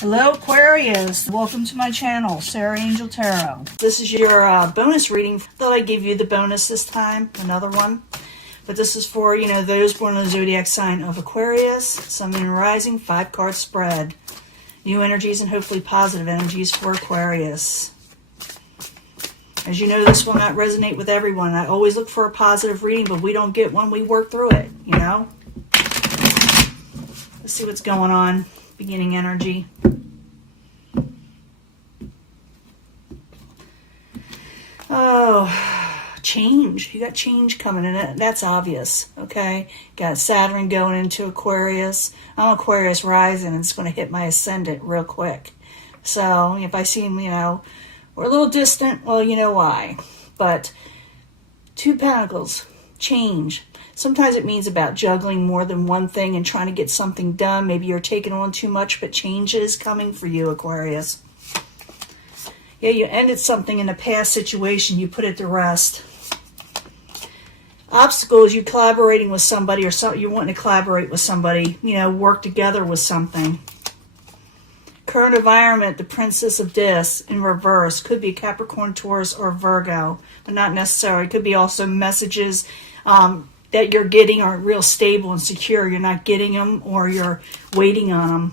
Hello Aquarius, welcome to my channel, Sarah Angel Tarot. This is your bonus reading. Thought I'd give you the bonus this time, another one. But this is for, those born in the zodiac sign of Aquarius, Sun, Moon, and Rising, 5-card spread. New energies and hopefully positive energies for Aquarius. As you know, this will not resonate with everyone. I always look for a positive reading, but we don't get one, we work through it, Let's see what's going on. Beginning energy. Oh, change. You got change coming in. That's obvious, okay? Got Saturn going into Aquarius. I'm Aquarius rising, and it's going to hit my ascendant real quick. So if I seem, we're a little distant, well, you know why. But 2 Pentacles, change. Sometimes it means about juggling more than one thing and trying to get something done. Maybe you're taking on too much, but change is coming for you, Aquarius. Yeah, you ended something in a past situation. You put it to rest. Obstacles, you collaborating with somebody or you're wanting to collaborate with somebody, work together with something. Current environment, the Princess of Discs in reverse. Could be Capricorn, Taurus, or Virgo, but not necessarily. It could be also messages that you're getting aren't real stable and secure. You're not getting them or you're waiting on them.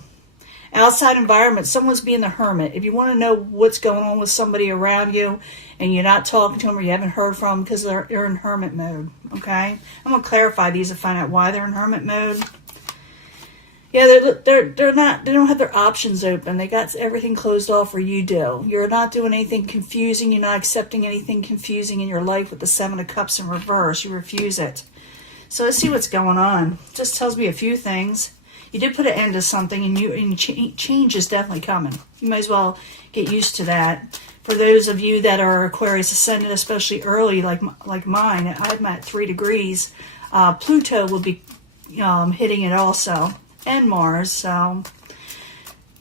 Outside environment, someone's being the hermit. If you want to know what's going on with somebody around you and you're not talking to them or you haven't heard from them because they're in hermit mode, okay? I'm going to clarify these and find out why they're in hermit mode. Yeah, they don't have their options open. They got everything closed off, or you do. You're not doing anything confusing. You're not accepting anything confusing in your life with the 7 of Cups in reverse. You refuse it. So let's see what's going on. Just tells me a few things. You did put an end to something, and change is definitely coming. You might as well get used to that. For those of you that are Aquarius ascendant, especially early, like mine, I'm at 3 degrees. Pluto will be hitting it also, and Mars. So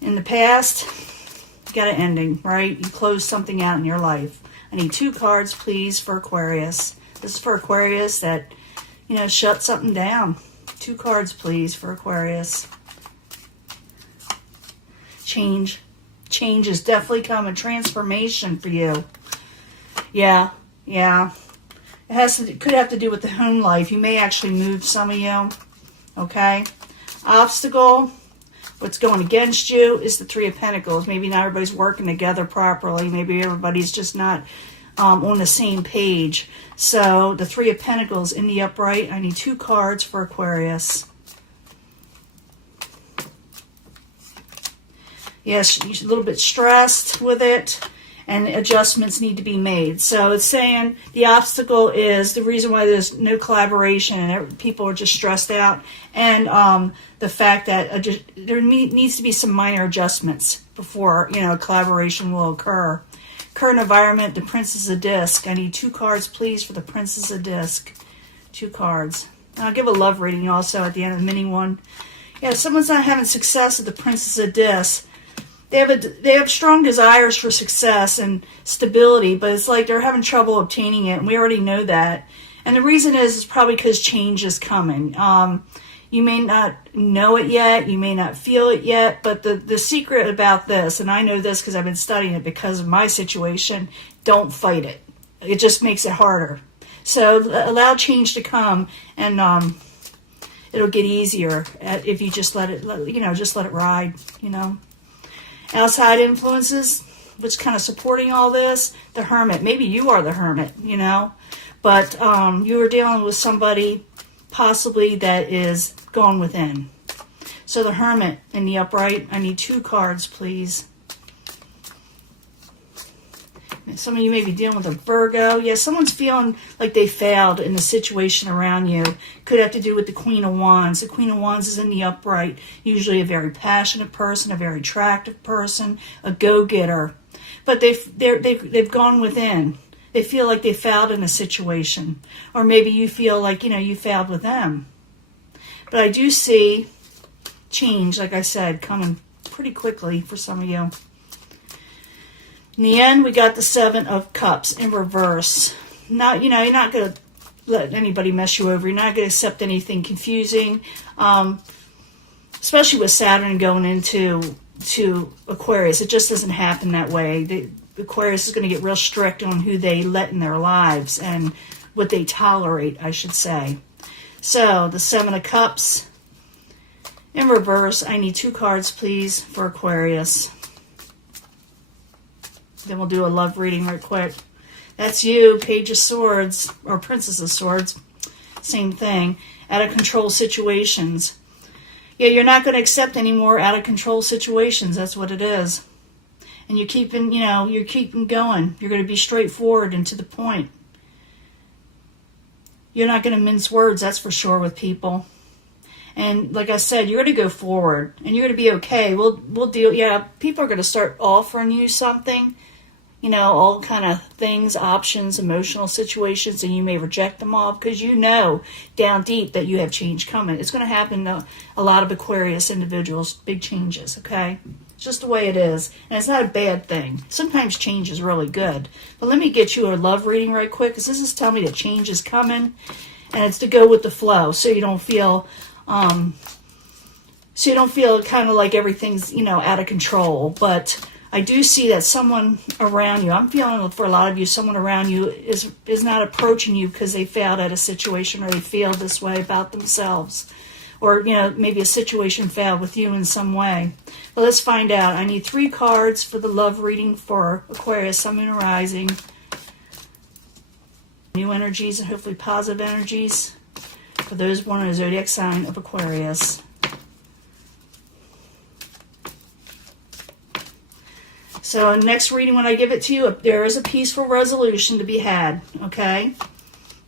in the past, you got an ending, right? You closed something out in your life. I need 2 cards, please, for Aquarius. This is for Aquarius that shut something down. 2 cards, please, for Aquarius. Change. Change is definitely coming. Transformation for you. Yeah. It could have to do with the home life. You may actually move, some of you. Okay. Obstacle. What's going against you is the 3 of Pentacles. Maybe not everybody's working together properly. Maybe everybody's just not on the same page. So the 3 of Pentacles in the upright. I need 2 cards for Aquarius. Yes, you're a little bit stressed with it, and adjustments need to be made. So it's saying the obstacle is the reason why there's no collaboration and people are just stressed out, and the fact that there needs to be some minor adjustments before collaboration will occur. Current environment, the Princess of Disc. I need 2 cards, please, for the Princess of Disc. 2 cards. And I'll give a love reading also at the end of the mini one. Yeah, if someone's not having success with the Princess of Disc, they have strong desires for success and stability, but it's like they're having trouble obtaining it, and we already know that. And the reason is probably because change is coming. You may not know it yet, you may not feel it yet, but the secret about this, and I know this because I've been studying it because of my situation, don't fight it. It just makes it harder. So allow change to come, and it'll get easier if you just let it ride, Outside influences, what's kind of supporting all this? The Hermit. Maybe you are the Hermit, but you are dealing with somebody possibly that is gone within. So the Hermit in the upright, I need 2 cards, please. Some of you may be dealing with a Virgo. Yeah, someone's feeling like they failed in the situation around you. Could have to do with the Queen of Wands. The Queen of Wands is in the upright. Usually a very passionate person, a very attractive person, a go-getter. But they've gone within. They feel like they failed in a situation. Or maybe you feel like, you failed with them. But I do see change, like I said, coming pretty quickly for some of you. In the end, we got the 7 of Cups in reverse. Now, you're not going to let anybody mess you over. You're not going to accept anything confusing. especially with Saturn going into to Aquarius. It just doesn't happen that way. The Aquarius is going to get real strict on who they let in their lives and what they tolerate, I should say. So, the Seven of Cups in reverse. I need 2 cards, please, for Aquarius. Then we'll do a love reading right quick. That's you, Page of Swords, or Princess of Swords. Same thing. Out of control situations. Yeah, you're not going to accept any more out of control situations. That's what it is. And you're keeping, you're keeping going. You're going to be straightforward and to the point. You're not going to mince words, that's for sure, with people. And like I said, you're going to go forward and you're going to be okay. We'll deal. Yeah, people are going to start offering you something, all kind of things, options, emotional situations, and you may reject them all because you know down deep that you have change coming. It's going to happen to a lot of Aquarius individuals, big changes, okay? It's just the way it is, and it's not a bad thing. Sometimes change is really good. But let me get you a love reading right quick, because this is telling me that change is coming, and it's to go with the flow, so you don't feel, kind of like everything's, out of control. But I do see that someone around you, I'm feeling for a lot of you, someone around you is not approaching you because they failed at a situation or they feel this way about themselves. Or, maybe a situation failed with you in some way. But let's find out. I need 3 cards for the love reading for Aquarius, Sun, Moon, and Rising. New energies and hopefully positive energies for those born in the zodiac sign of Aquarius. So next reading, when I give it to you, there is a peaceful resolution to be had, okay,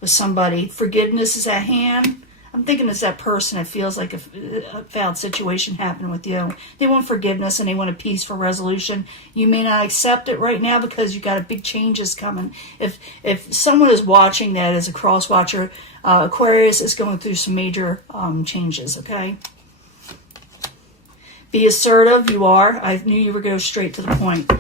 with somebody. Forgiveness is at hand. I'm thinking it's that person that feels like a failed situation happened with you. They want forgiveness and they want a peaceful resolution. You may not accept it right now because you got a big changes coming. If someone is watching that as a cross watcher, Aquarius is going through some major changes, okay? Be assertive. You are. I knew you were going straight to the point.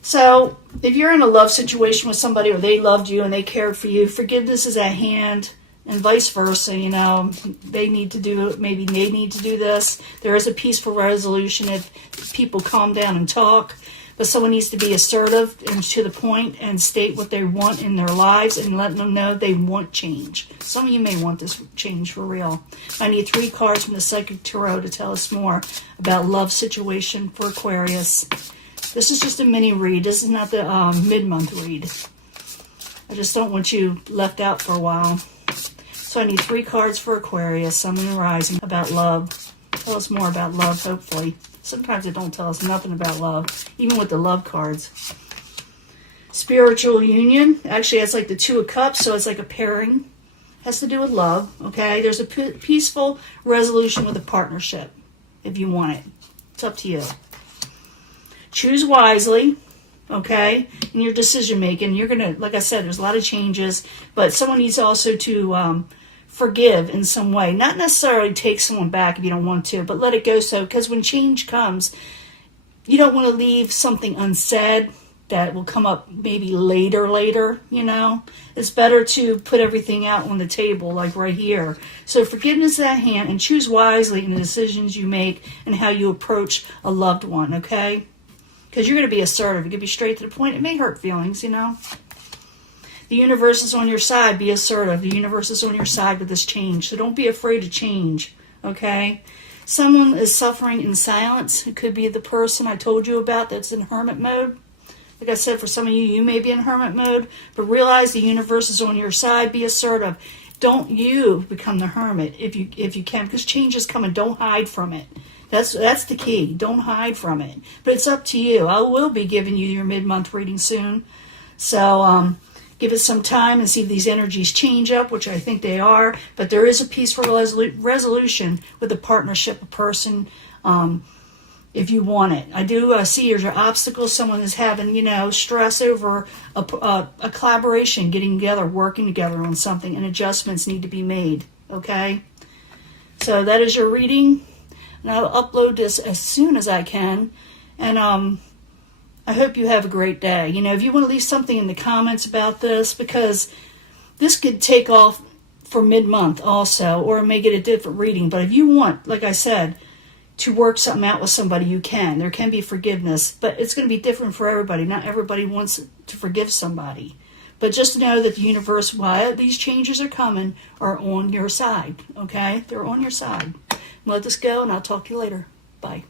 So if you're in a love situation with somebody or they loved you and they cared for you, forgiveness is at hand. And vice versa, they need to do it. Maybe they need to do this. There is a peaceful resolution if people calm down and talk. But someone needs to be assertive and to the point and state what they want in their lives and let them know they want change. Some of you may want this change for real. I need 3 cards from the Psychic Tarot to tell us more about love situation for Aquarius. This is just a mini read. This is not the mid-month read. I just don't want you left out for a while. So I need 3 cards for Aquarius, Sun, Moon, and Rising, about love. Tell us more about love, hopefully. Sometimes it don't tell us nothing about love, even with the love cards. Spiritual union. Actually, it's like the 2 of Cups, so it's like a pairing. Has to do with love, okay? There's a peaceful resolution with a partnership, if you want it. It's up to you. Choose wisely. Okay, in your decision making, you're gonna, like I said, there's a lot of changes, but someone needs also to forgive in some way. Not necessarily take someone back if you don't want to, but let it go. So, because when change comes, you don't want to leave something unsaid that will come up maybe later. It's better to put everything out on the table, like right here. So forgiveness is at hand, and choose wisely in the decisions you make and how you approach a loved one. Okay. Because you're going to be assertive. You're going to be straight to the point. It may hurt feelings, The universe is on your side. Be assertive. The universe is on your side with this change. So don't be afraid to change, okay? Someone is suffering in silence. It could be the person I told you about that's in hermit mode. Like I said, for some of you, you may be in hermit mode. But realize the universe is on your side. Be assertive. Don't you become the hermit if you can. Because change is coming. Don't hide from it. That's the key. Don't hide from it. But it's up to you. I will be giving you your mid-month reading soon. So give it some time and see if these energies change up, which I think they are. But there is a peaceful resolution with a partnership, a person, if you want it. I do see there's an obstacle. Someone is having, stress over a collaboration, getting together, working together on something, and adjustments need to be made. Okay? So that is your reading. And I'll upload this as soon as I can. And I hope you have a great day. If you want to leave something in the comments about this, because this could take off for mid-month also, or it may get a different reading. But if you want, like I said, to work something out with somebody, you can. There can be forgiveness, but it's going to be different for everybody. Not everybody wants to forgive somebody. But just know that the universe, while these changes are coming, are on your side, okay? They're on your side. Let this go, and I'll talk to you later. Bye.